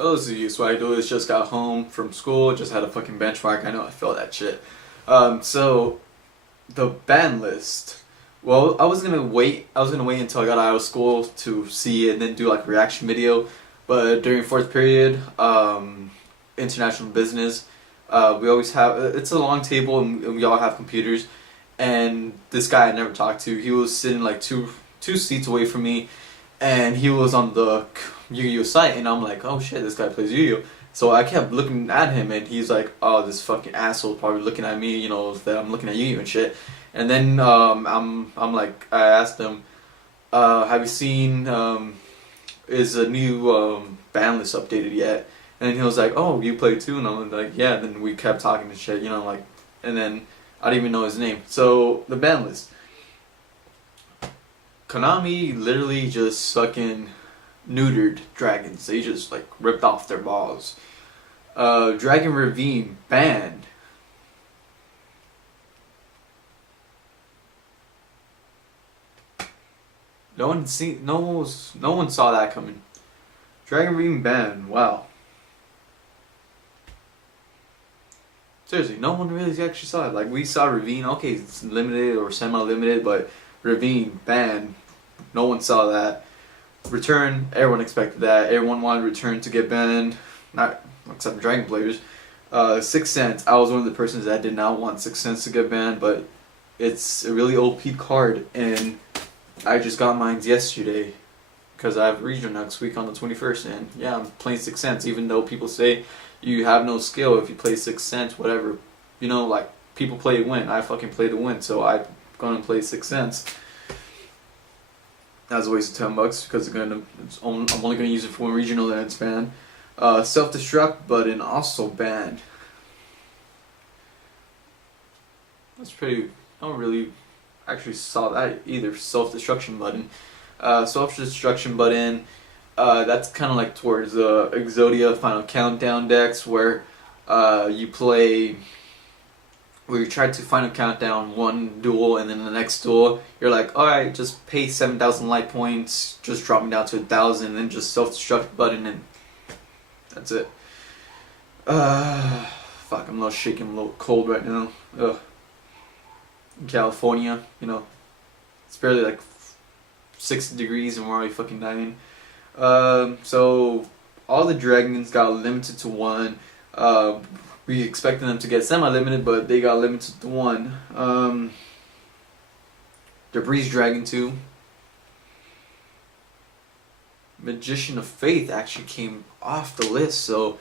Oh, this is so what I do is just got home from school, just had a fucking benchmark. I know I feel that shit. So the band list. Well, I was gonna wait. I was gonna wait until I got out of school to see it and then do like a reaction video. But during fourth period, international business, we always have. It's a long table and we all have computers. And this guy I never talked to, he was sitting like two seats away from me, and he was on the Yugioh site, and I'm like, oh shit, this guy plays Yugioh. So I kept looking at him, and he's like, oh, this fucking asshole probably looking at me, you know, that I'm looking at Yugioh and shit. And then I'm like, I asked him, have you seen is a new ban list updated yet? And he was like, oh, you play too, and I was like, yeah. And then we kept talking and shit, you know, like, and then I didn't even know his name. So the ban list. Konami literally just fucking neutered dragons. They just like ripped off their balls. Dragon Ravine banned. No one saw that coming. Dragon Ravine banned. Wow. Seriously, no one really actually saw it. Like, we saw Ravine, okay, it's limited or semi-limited, but Ravine banned. No one saw that. Return, everyone expected that. Everyone wanted Return to get banned, not except the Dragon players. 6 Cents, I was one of the persons that did not want 6 Cents to get banned, but it's a really OP card, and I just got mine yesterday because I have regional next week on the 21st, and yeah, I'm playing 6 Cents, even though people say you have no skill if you play 6 Cents, whatever. You know, like, people play to win. I fucking play to win, so I'm gonna play 6 Cents. That's a waste of $10 because I'm only gonna use it for one regional and it's banned. Self-destruct button also banned. That's pretty. I don't really actually saw that either. Self-destruction button. Self-destruction button. That's kind of like towards the Exodia Final Countdown decks where you play, where you try to final countdown one duel, and then the next duel you're like, alright, just pay 7,000 light points, just drop me down to 1,000, and then just self-destruct button, and that's it. Fuck, I'm a little shaky, I'm a little cold right now. Ugh. In California, you know, it's barely like 60 degrees and we're already fucking dying. So all the dragons got limited to one. We expected them to get semi-limited, but they got limited to one. Debris Dragon 2. Magician of Faith actually came off the list, so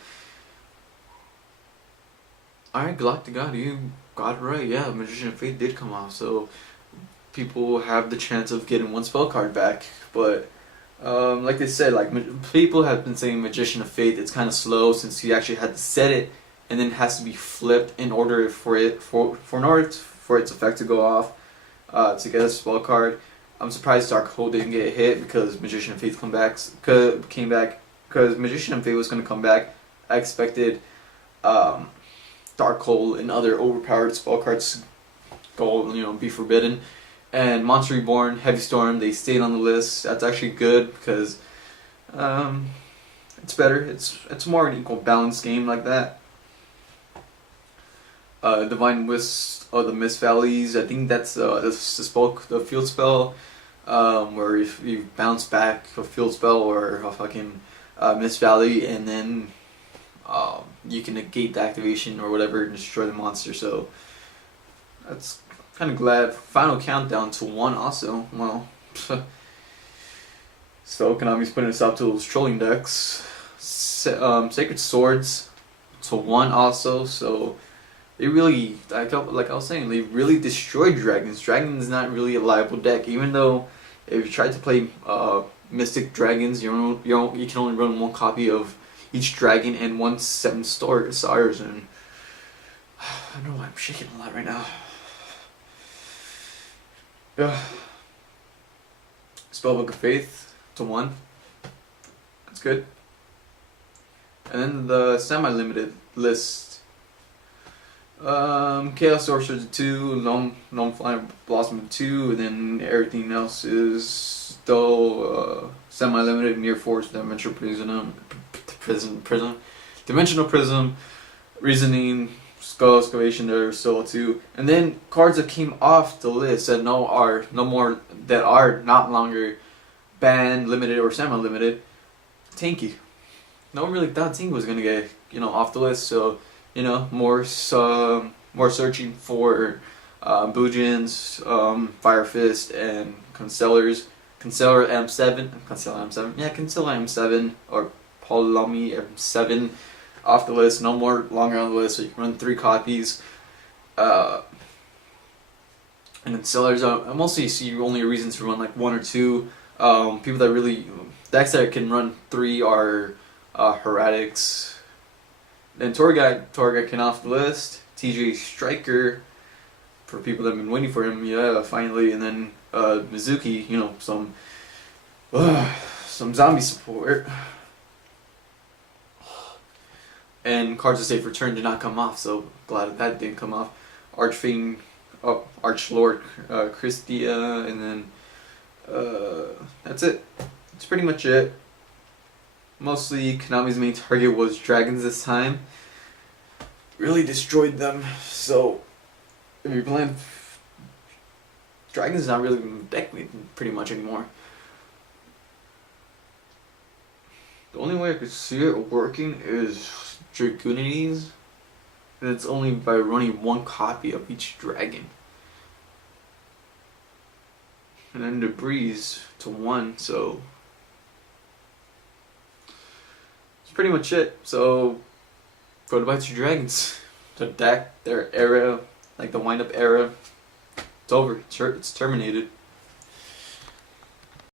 alright, Glock to God, you got it right. Yeah, Magician of Faith did come off, so people have the chance of getting one spell card back, but like they said, like people have been saying Magician of Faith, it's kind of slow since you actually had to set it and then it has to be flipped in order for its effect to go off to get a spell card. I'm surprised Dark Hole didn't get hit because Magician of Faith came back because Magician of Faith was going to come back. I expected Dark Hole and other overpowered spell cards go, you know, be forbidden. And Monster Reborn, Heavy Storm, they stayed on the list. That's actually good because it's better. It's more an equal balance game like that. Divine Wisp of the Mist Valleys. I think that's the field spell, where if you bounce back a field spell or a fucking Mist Valley, and then you can negate the activation or whatever and destroy the monster. So that's kind of glad. Final Countdown to 1 also. Well, so Konami's putting us out to those trolling decks. Sacred Swords to 1 also. So they really, like I was saying, they really destroyed dragons. Dragon is not really a viable deck, even though if you try to play Mystic Dragons, you can only run one copy of each dragon and 1 7 stars, and I don't know why I'm shaking a lot right now. Yeah. Spellbook of Faith to 1. That's good. And then the semi-limited list. Chaos Sorcerer to 2, Gnome Flying Blossom to 2, and then everything else is still semi-limited. Near Force Dimensional Prism, Dimensional Prism, Reasoning, Skull Excavation. There are still two, and then cards that came off the list that no more that are not longer banned, limited, or semi-limited. Tinky. No one really thought Tinky was gonna get off the list, so more searching for Bujins, Fire Fist, and Constellar M7, yeah, Constellar M7 or Polami M7 off the list. No more longer on the list, so you can run 3 copies. And Constellars, I mostly see only reasons to run like 1 or 2. People that really decks that can run 3 are Heretics. Then Tour Guide came off the list. TJ Striker, for people that have been waiting for him, yeah, finally. And then Mizuki, some zombie support. And Cards of Safe Return did not come off, so glad that didn't come off. Archfiend, Archlord Christia, and then that's it. That's pretty much it. Mostly Konami's main target was dragons this time. Really destroyed them, so if you're playing dragons, not really deck pretty much anymore. The only way I could see it working is Dragunities, and it's only by running 1 copy of each dragon. And then Debris to 1, so that's pretty much it. So go to buy 2 dragons. The deck, their era, like the wind up era, it's over. It's terminated.